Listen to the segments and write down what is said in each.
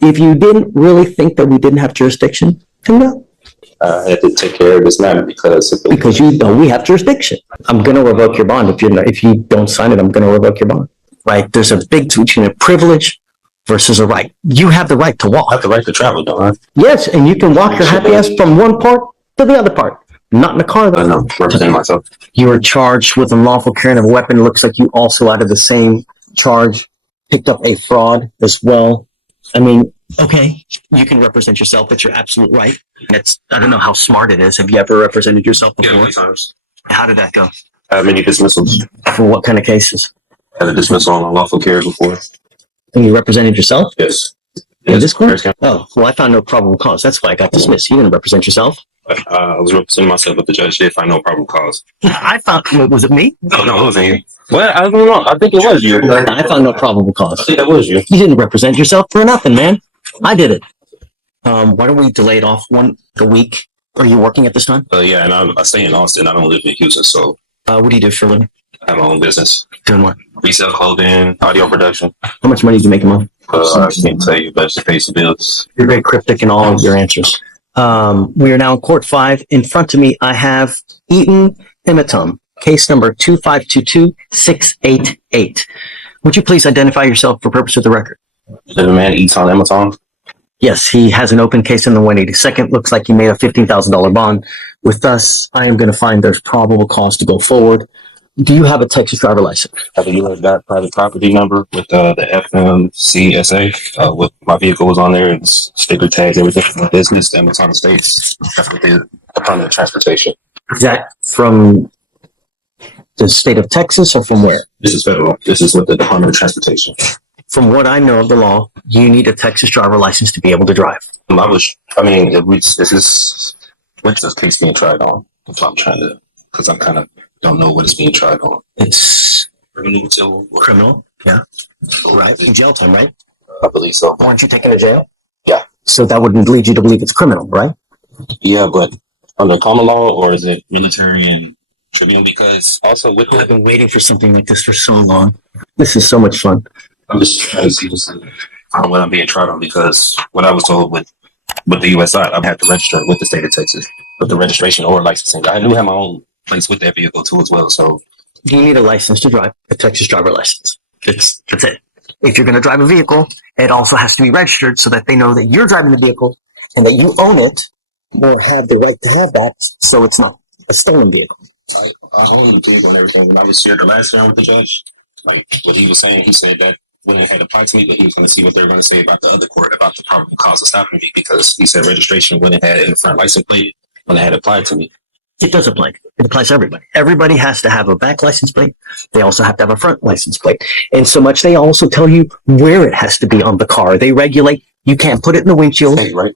If you didn't really think that we didn't have jurisdiction, then no. I had to take care of this matter because you know we have jurisdiction. I'm going to revoke your bond if you don't sign it. I'm going to revoke your bond. Right? There's a big difference between a privilege versus a right. You have the right to walk. I have the right to travel, don't I? Yes, and you can walk your happy ass from one part to the other part. Not in a car, though. I know. Representing myself. You were charged with unlawful carrying of a weapon. It looks like you also, out of the same charge, picked up a fraud as well. I mean, okay, you can represent yourself. It's your absolute right. I don't know how smart it is. Have you ever represented yourself before? Yeah, many times. How did that go? Many dismissals. For what kind of cases? Had a dismissal on unlawful carry before. And you represented yourself? Yes. In this court? Oh, well, I found no probable cause. That's why I got dismissed. You didn't represent yourself. I was representing myself, but the judge did find no probable cause. I found, was it me? No, it wasn't you. Well, I don't know. I think it was you. I found no probable cause. I think that was you. You didn't represent yourself for nothing, man. I did it. Why don't we delay it off a week? Are you working at this time? Yeah, and I stay in Austin. I don't live in Houston, so. What do you do for a living? I have my own business. Doing what? Resell clothing, audio production. How much money do you make a month? I can't tell you, but it's to pay some bills. You're very cryptic in all of your answers. We are now in court 5. In front of me, I have Eaton Imitum, case number 2522688. Would you please identify yourself for purpose of the record? The man eats on Amazon. Yes, he has an open case in the 182nd. Looks like he made a $15,000 bond. With us, I am going to find there's probable cause to go forward. Do you have a Texas driver license? I have a U.S. private property number with the FMCSA. With my vehicle was on there, and sticker tags, everything from the business, Amazon States. That's with the Department of Transportation. Is that from the state of Texas or from where? This is federal. This is with the Department of Transportation. From what I know of the law, you need a Texas driver license to be able to drive. What's this case being tried on? That's what I'm trying to, because I kind of don't know what it's being tried on. It's criminal. Yeah. Right. In jail time, right? I believe so. Weren't you taken to jail? Yeah. So that would lead you to believe it's criminal, right? Yeah, but under common law, or is it military and tribunal? Because also I've been waiting for something like this for so long. This is so much fun. I'm just trying to see what I'm being tried on, because what I was told with the U.S. side, I had to register with the state of Texas with the registration or licensing. I do have my own place with that vehicle too as well. So you need a license to drive, a Texas driver license. That's it. If you're going to drive a vehicle, it also has to be registered so that they know that you're driving the vehicle and that you own it or have the right to have that, so it's not a stolen vehicle. I own the vehicle and everything. When I was here the last time with the judge, like what he was saying, he said that when he had applied to me, but he was going to see what they were going to say about the other court about the probable cause of stopping me, because he said registration wouldn't have had in the front license plate when they had applied to me. It does apply. It applies to everybody. Everybody has to have a back license plate. They also have to have a front license plate. And so much, they also tell you where it has to be on the car. They regulate. You can't put it in the windshield. State, right?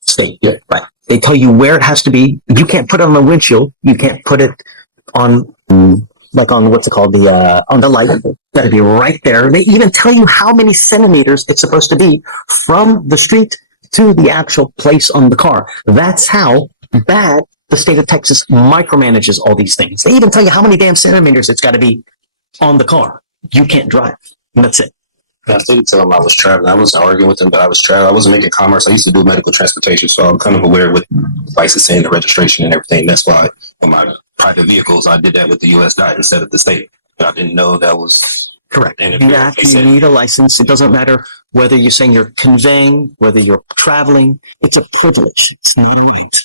State, yeah, right. They tell you where it has to be. You can't put it on the windshield. You can't put it on, like on what's it called, on the light. Got to be right there. They even tell you how many centimeters it's supposed to be from the street to the actual place on the car. That's how bad the state of Texas micromanages all these things. They even tell you how many damn centimeters it's got to be on the car. You can't drive. And that's it. I didn't tell him I was traveling. I wasn't arguing with him, but I was traveling. I wasn't making commerce. I used to do medical transportation, so I'm kind of aware with licensing, the registration, and everything. That's why with my private vehicles, I did that with the U.S. DOT instead of the state. But I didn't know that was correct. You need a license. It doesn't matter whether you're saying you're conveying, whether you're traveling. It's a privilege. It's not a right.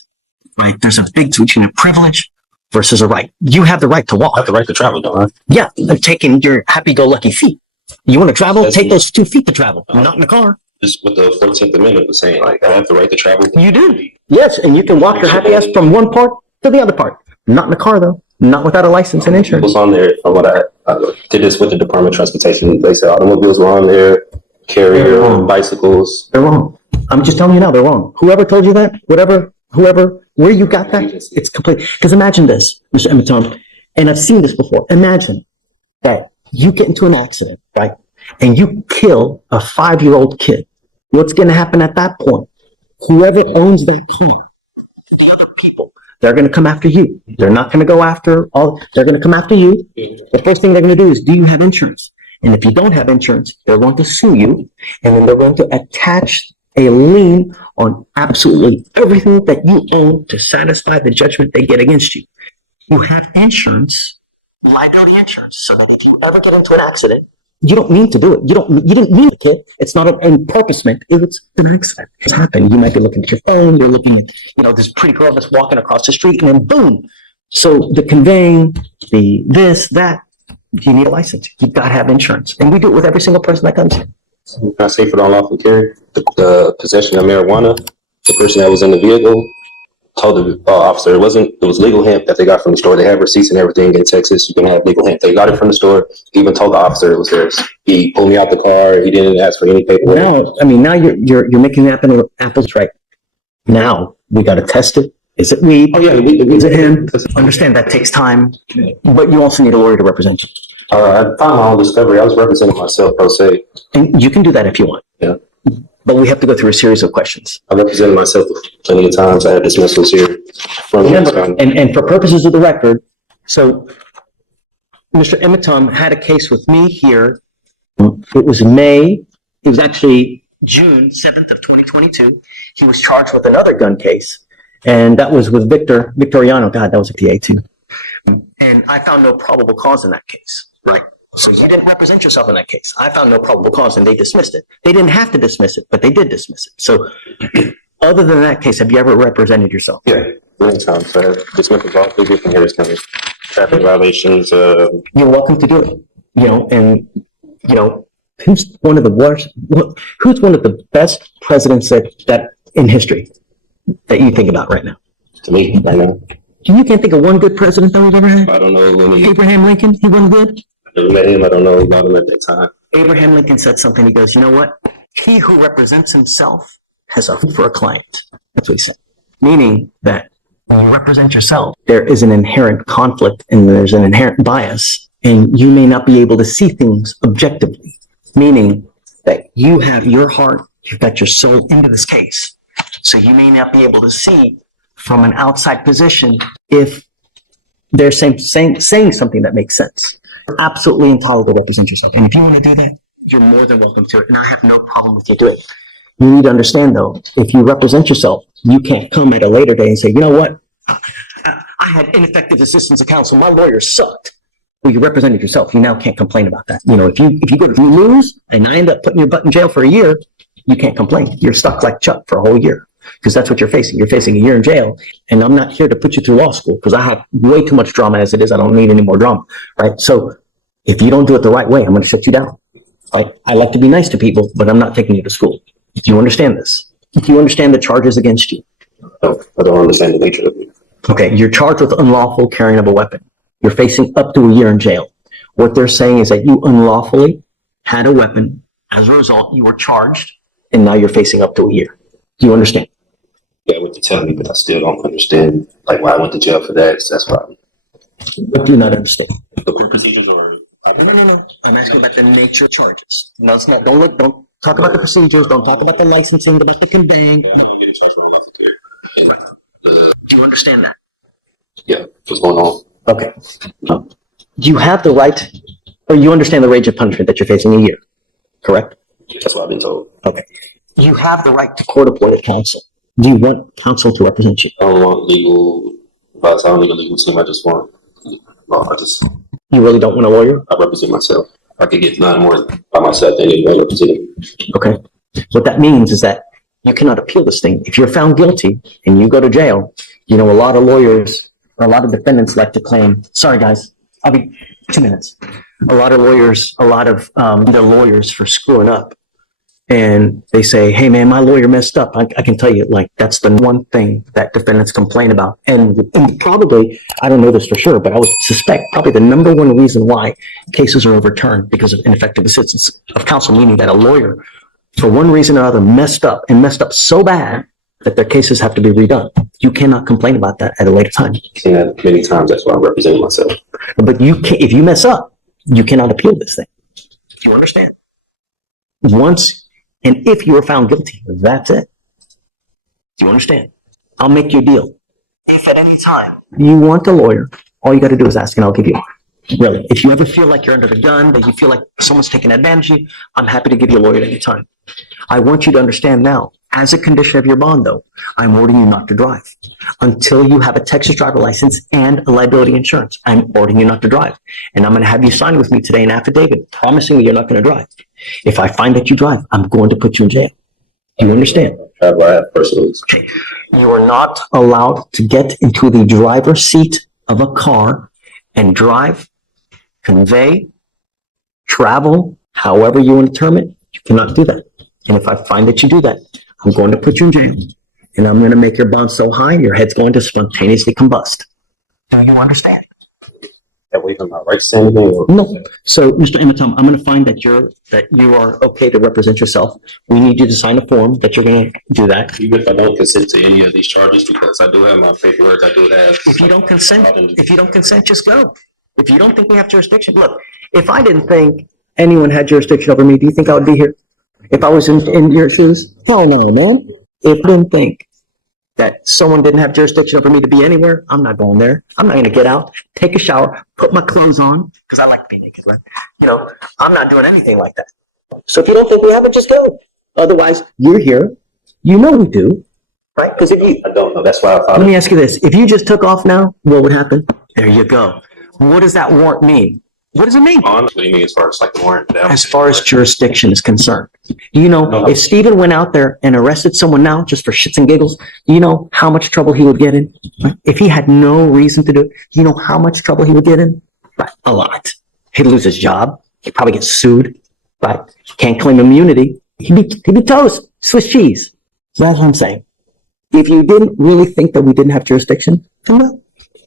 Right? There's a big difference between a privilege versus a right. You have the right to walk. I have the right to travel, don't I? Yeah, and taking your happy-go-lucky feet. You want to travel? Take those 2 feet to travel. Not in a car. Just what the 14th Amendment was saying, like I have the right to travel. You do. Yes, and you can walk your happy ass from one part to the other part. Not in a car, though. Not without a license and insurance. It was on there from what I did this with the Department of Transportation. They said automobiles were on there, carrier, bicycles. They're wrong. I'm just telling you now, they're wrong. Whoever told you that, whoever, where you got that, it's complete. Because imagine this, Mr. Emiton, and I've seen this before. Imagine that you get into an accident, right? And you kill a 5-year-old kid. What's going to happen at that point? Whoever owns that car, the other people, they're going to come after you. They're not going to go after they're going to come after you. The first thing they're going to do is, do you have insurance? And if you don't have insurance, they're going to sue you, and then they're going to attach a lien on absolutely everything that you own to satisfy the judgment they get against you. You have insurance, liability insurance, so that if you ever get into an accident, you don't mean to do it. You didn't mean it, kid. It's not an purposement. It's an accident. It's happened. You might be looking at your phone. You're looking at, this pretty girl that's walking across the street, and then boom. So the conveying, the this, that, you need a license. You've got to have insurance. And we do it with every single person that comes in. Can I say for the unlawful carry, the possession of marijuana, the person that was in the vehicle told the officer it was legal hemp that they got from the store. They have receipts and everything in Texas. You can have legal hemp. They got it from the store. He even told the officer it was theirs. He pulled me out the car. He didn't ask for any paperwork. Now you're making apples right. Now we got to test it. Is it weed? Oh yeah, is it him? Understand that takes time, but you also need a lawyer to represent you. I found my own discovery. I was representing myself pro se. And you can do that if you want. Yeah. But we have to go through a series of questions. I represented myself plenty of times. I had dismissals here. And for purposes of the record, so Mr. Emitom had a case with me here. It was actually June 7th of 2022. He was charged with another gun case. And that was with Victoriano. God, that was a PA too. And I found no probable cause in that case, right? So you didn't represent yourself in that case. I found no probable cause and they dismissed it. They didn't have to dismiss it, but they did dismiss it. So other than that case, have you ever represented yourself? Yeah, many times. Dismissals all 3 different areas coming. Traffic violations. You're welcome to do it. Who's one of the worst? Who's one of the best presidents that in history that you think about right now? To me, right now. You can't think of one good president that we've ever had? I don't know. Abraham Lincoln, he wasn't good? I never met him. I don't know about him at that time. Abraham Lincoln said something. He goes, you know what? He who represents himself has a fool for a client. That's what he said. Meaning that when you represent yourself, there is an inherent conflict and there's an inherent bias, and you may not be able to see things objectively. Meaning that you have your heart, you've got your soul into this case. So you may not be able to see from an outside position if they're saying something that makes sense. You're absolutely entitled to represent yourself. And if you want to do that, you're more than welcome to it. And I have no problem with you doing it. You need to understand, though, if you represent yourself, you can't come at a later day and say, you know what? I had ineffective assistance of counsel. My lawyer sucked. Well, you represented yourself. You now can't complain about that. If you lose and I end up putting your butt in jail for a year, you can't complain. You're stuck like Chuck for a whole year. Because that's what you're facing. You're facing a year in jail, and I'm not here to put you through law school because I have way too much drama as it is. I don't need any more drama, right? So if you don't do it the right way, I'm going to shut you down, right? I like to be nice to people, but I'm not taking you to school. Do you understand this? Do you understand the charges against you? No, I don't understand the nature of it. Okay, you're charged with unlawful carrying of a weapon. You're facing up to a year in jail. What they're saying is that you unlawfully had a weapon. As a result, you were charged, and now you're facing up to a year. Do you understand? Yeah, what you tell me, but I still don't understand why I went to jail for that. So that's why. What do you not understand? The court procedures or No. I'm asking about the nature of charges. No, it's not. Don't talk about the procedures. Don't talk about the licensing, about the conveying. Yeah, I'm getting charged for unlawful carry. Do you understand that? Yeah, what's going on? Okay. You have the right, or you understand the range of punishment that you're facing a year, correct? That's what I've been told. Okay. You have the right to court-appointed counsel. Do you want counsel to represent you? I don't want legal advice. I don't need a legal team. I just want. You really don't want a lawyer? I represent myself. I could get 9 more by myself than anyone representing. Okay. What that means is that you cannot appeal this thing. If you're found guilty and you go to jail, a lot of lawyers or a lot of defendants like to claim, sorry guys, I'll be 2 minutes. A lot of lawyers, they're lawyers for screwing up. And they say, hey man, my lawyer messed up. I can tell you, that's the one thing that defendants complain about. And probably, I don't know this for sure, but I would suspect probably the number one reason why cases are overturned because of ineffective assistance of counsel, meaning that a lawyer, for one reason or other, messed up so bad that their cases have to be redone. You cannot complain about that at a later time. Yeah, many times that's why I'm representing myself. But if you mess up, you cannot appeal this thing. Do you understand? And if you are found guilty, that's it. Do you understand? I'll make you a deal. If at any time you want a lawyer, all you got to do is ask and I'll give you one. Really. If you ever feel like you're under the gun, that you feel like someone's taking advantage of you, I'm happy to give you a lawyer at any time. I want you to understand now, as a condition of your bond, though, I'm ordering you not to drive until you have a Texas driver license and a liability insurance. I'm ordering you not to drive. And I'm going to have you sign with me today an affidavit promising that you're not going to drive. If I find that you drive, I'm going to put you in jail. Do you understand? I have personal. You are not allowed to get into the driver's seat of a car and drive, convey, travel, however you want to term it. You cannot do that. And if I find that you do that, I'm going to put you in jail. And I'm going to make your bond so high, your head's going to spontaneously combust. Do you understand? That way, I'm not right saying anything. No. So, Mr. Amatom, I'm going to find that you are okay to represent yourself. We need you to sign a form that you're going to do that. Even if I don't consent to any of these charges, because I do have my paperwork, I do have. If you don't consent, just go. If you don't think we have jurisdiction, look, if I didn't think anyone had jurisdiction over me, do you think I would be here? If I was in your shoes? Hell no, man. If I didn't think that someone didn't have jurisdiction over me to be anywhere, I'm not going there. I'm not going to get out, take a shower, put my clothes on, because I like to be naked. Right? I'm not doing anything like that. So if you don't think we have it, just go. Otherwise, you're here. You know we do, right? Because if you, I don't know. That's why I thought. Let me ask you this. If you just took off now, what would happen? There you go. What does that warrant mean? What does it mean? Honestly, me as far as like the warrant. As far as jurisdiction is concerned. If Stephen went out there and arrested someone now just for shits and giggles, do you know how much trouble he would get in? Right? If he had no reason to do it, do you know how much trouble he would get in? Right. A lot. He'd lose his job. He'd probably get sued. Right. Can't claim immunity. He'd be toast. Swiss cheese. So that's what I'm saying. If you didn't really think that we didn't have jurisdiction, then no.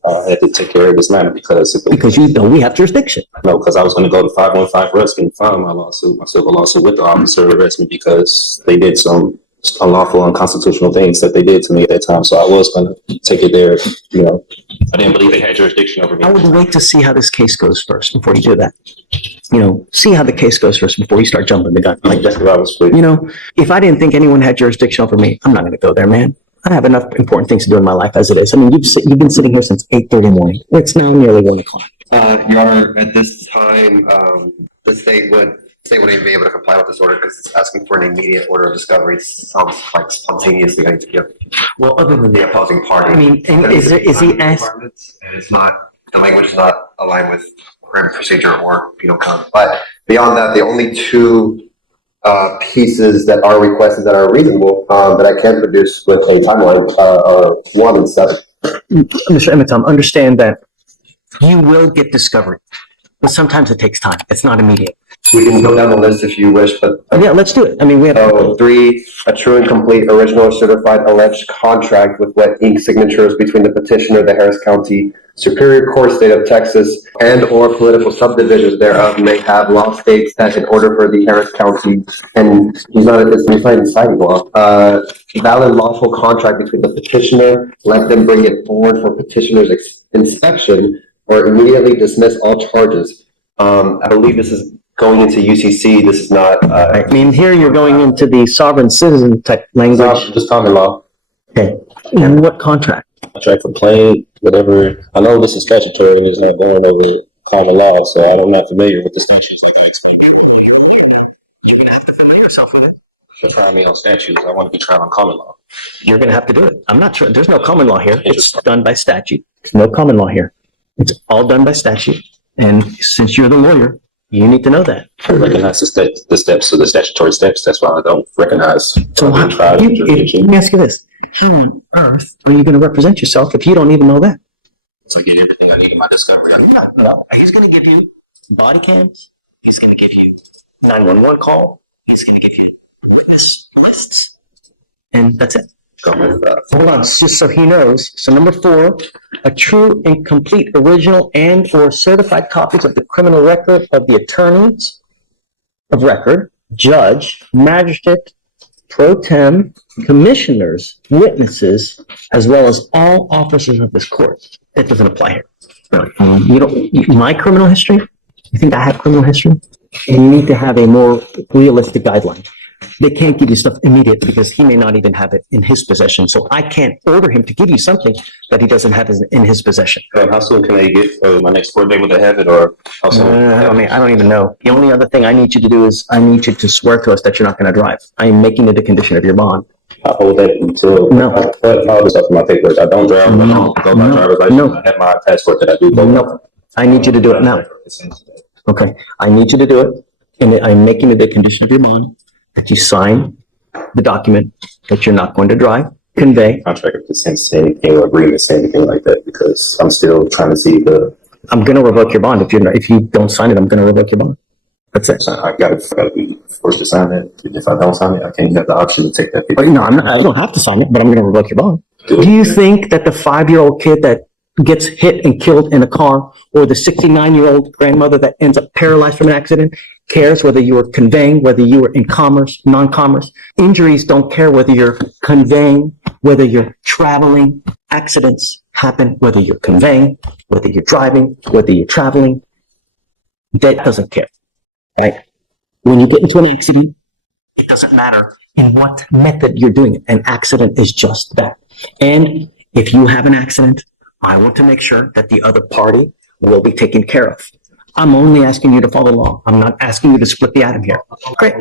I had to take care of this matter because you know we have jurisdiction. No, because I was going to go to 515 Rusk and file my civil lawsuit with the officer who arrested me because they did some unlawful, unconstitutional things that they did to me at that time. So I was going to take it there. I didn't believe they had jurisdiction over me. I would wait to see how this case goes first before you do that. See how the case goes first before you start jumping the gun. Like that's what I was free. If I didn't think anyone had jurisdiction over me, I'm not going to go there, man. I have enough important things to do in my life as it is. I mean, you've been sitting here since 8:30 in the morning. It's now nearly 1 o'clock. Your Honor, at this time, the state wouldn't be able to comply with this order because it's asking for an immediate order of discovery. It sounds like spontaneously going to give. Well, other than the opposing party. I mean, and is he asked? And it's not, the language is not aligned with criminal procedure or penal code. But beyond that, the only two pieces that are requested that are reasonable that I can produce with a timeline are 1 and 7. Mr. Emitom, understand that you will get discovery, but sometimes it takes time. It's not immediate. We can go down the list if you wish, but yeah, let's do it. I mean, we have 3, a true and complete original or certified alleged contract with wet ink signatures between the petitioner, the Harris County Superior Court, State of Texas, and or political subdivisions thereof may have. Law states that in order for the Harris County, and he's not even citing law, valid lawful contract between the petitioner, let them bring it forward for petitioner's inspection or immediately dismiss all charges. I believe this is going into UCC. This is not. I mean, here you're going into the sovereign citizen type language. Just common law. Okay. And what contract? Contract complaint, whatever. I know this is statutory and he's not going over common law, so I'm not familiar with the statutes. You're going to have to familiar yourself with it. They're trying me on statutes. I want to be tried on common law. You're going to have to do it. I'm not sure. There's no common law here. It's done by statute. There's no common law here. It's all done by statute. And since you're the lawyer, you need to know that. I recognize the steps, so the statutory steps. That's why I don't recognize. So let me ask you this. How on earth are you going to represent yourself if you don't even know that? So I get everything I need in my discovery. He's going to give you body cams. He's going to give you 911 call. He's going to give you witness lists. And that's it. Hold on, just so he knows. So number 4, a true and complete original and or certified copies of the criminal record of the attorneys of record, judge, magistrate, pro tem, commissioners, witnesses, as well as all officers of this court. That doesn't apply here. My criminal history, you think I have criminal history? You need to have a more realistic guideline. They can't give you stuff immediate because he may not even have it in his possession. So I can't order him to give you something that he doesn't have in his possession. How soon can I get my next court date? Would they have it, or how soon? I don't even know. The only other thing I need you to do is I need you to swear to us that you're not going to drive. I am making it a condition of your bond. I hold that until No. I put all this stuff in my papers. I don't drive. I don't go by driver's license. No. I have my passport that I do go by. No. I need you to do it now. Okay. I need you to do it. And I'm making it a condition of your bond that you sign the document that you're not going to drive, convey. Contract if it say anything or agreement say anything like that, because I'm still trying to see the. I'm going to revoke your bond. If you don't sign it, I'm going to revoke your bond. That's it. I gotta be forced to sign it. If I don't sign it, I can't have the option to take that. No, I don't have to sign it, but I'm going to revoke your bond. Do you think that the 5-year-old kid that gets hit and killed in a car, or the 69-year-old grandmother that ends up paralyzed from an accident, cares whether you were conveying, whether you were in commerce, non-commerce? Injuries don't care whether you're conveying, whether you're traveling. Accidents happen whether you're conveying, whether you're driving, whether you're traveling. That doesn't care, right? When you get into an accident, it doesn't matter in what method you're doing it. An accident is just that. And if you have an accident, I want to make sure that the other party will be taken care of. I'm only asking you to follow the law. I'm not asking you to split the atom here. Great.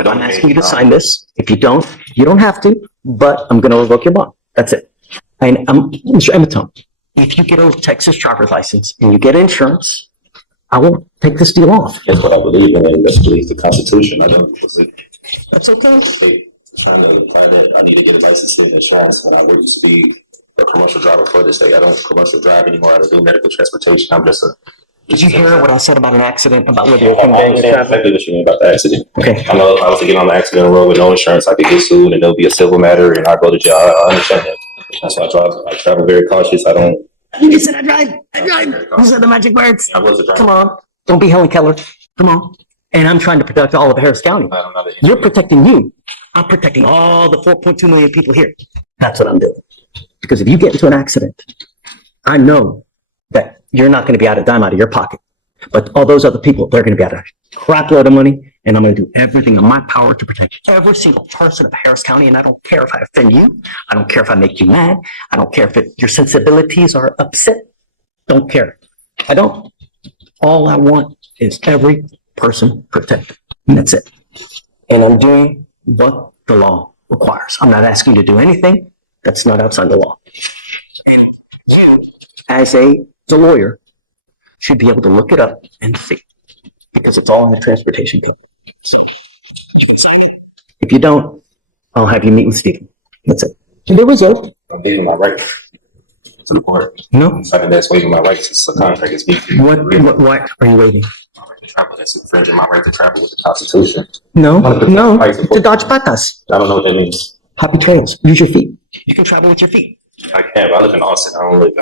I'm asking you to sign this. If you don't, you don't have to, but I'm going to revoke your bond. That's it. And Mr. Emetone, if you get a Texas driver's license and you get insurance, I won't take this deal off. That's what I believe in, and that's the Constitution. I don't. That's okay. Trying to apply that, I need to get a license and insurance when I really speed a commercial driver for this day. I don't commercial drive anymore. I don't do medical transportation. I'm just a. Did you hear what I said about an accident? About whether you're I conveying or understand traveling? exactly what you mean about the accident. Okay. I know if I was to get on the accident road with no insurance, I could get sued and there'll be a civil matter and I go to jail. I understand that. That's why I travel very cautious. I don't. You just said I drive. I drive. You said the magic words. I was a driver. Come on. Don't be Helen Keller. Come on. And I'm trying to protect all of Harris County. I'm not a- You're protecting you. I'm protecting all the 4.2 million people here. That's what I'm doing. Because if you get into an accident, I know that you're not going to be out a dime out of your pocket. But all those other people, they're going to be out a crap load of money. And I'm going to do everything in my power to protect every single person of Harris County. And I don't care if I offend you. I don't care if I make you mad. I don't care if your sensibilities are upset. Don't care. I don't. All I want is every person protected. And that's it. And I'm doing what the law requires. I'm not asking you to do anything that's not outside the law. You, as the lawyer, should be able to look it up and see, because it's all in the transportation code. If you don't, I'll have you meet with Stephen. That's it. And the result. I'm giving my right to the court. No. Something that's waiving my rights. It's a contract. It's me. What are you waiting? My right to travel. That's infringing my right to travel with the Constitution. No. To dodge patas. I don't know what that means. Happy trails. Use your feet. You can travel with your feet. I can't. I live in Austin. I don't live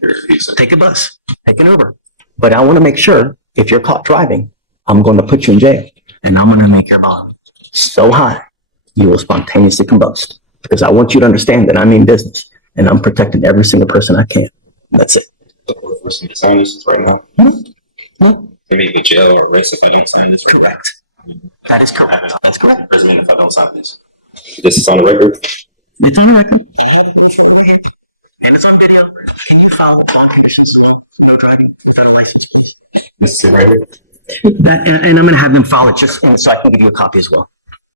here. Take a bus. Take an Uber. But I want to make sure if you're caught driving, I'm going to put you in jail, and I'm going to make your bond so high you will spontaneously combust. Because I want you to understand that I'm in business and I'm protecting every single person I can. That's it. For some sign this right now. No. Maybe the jail or arrest if I don't sign this. Correct. That is correct. That's correct. Imprisonment if I don't sign this. This is on the record. It's on the record. And it's on video. Can you file all conditions of no driving license, please? This is right here. And I'm going to have them file it just so I can give you a copy as well.